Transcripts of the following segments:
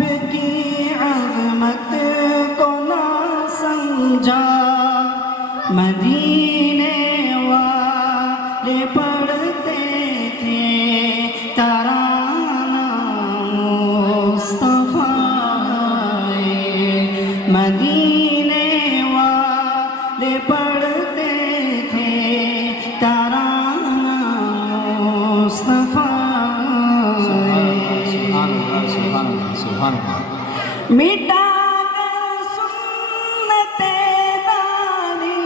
کی عظمت کو نہ سمجھا، مدینے والے پڑھتے تھے ترانہ مصطفیٰ، مدینے والے پڑھتے تھے ترانہ مصطفیٰ۔ مٹا کر سنت داری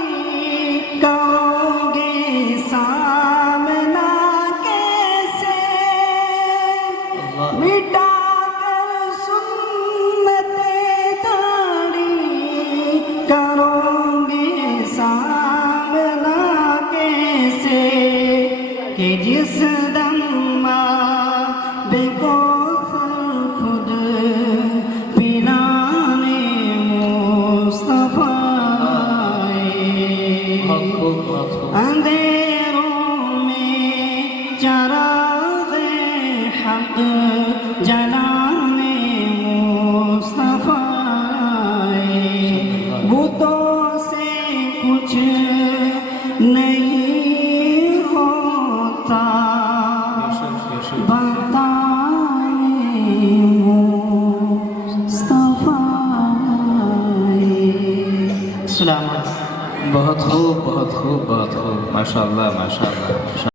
کرو گے سامنا کیسے، مٹا کر سنت داری کرو گے سامنا کیسے، کہ جس دم بے کو خود پلانے مصطفیٰ، اندھیروں میں چراغ حق جلانے مصطفیٰ، بتوں سے کچھ نہیں ہوتا بتائیں مصطفیٰ۔ السلام علیکم۔ بہت خوب، بہت خوب، بہت خوب، ماشاء اللہ، ماشاء اللہ۔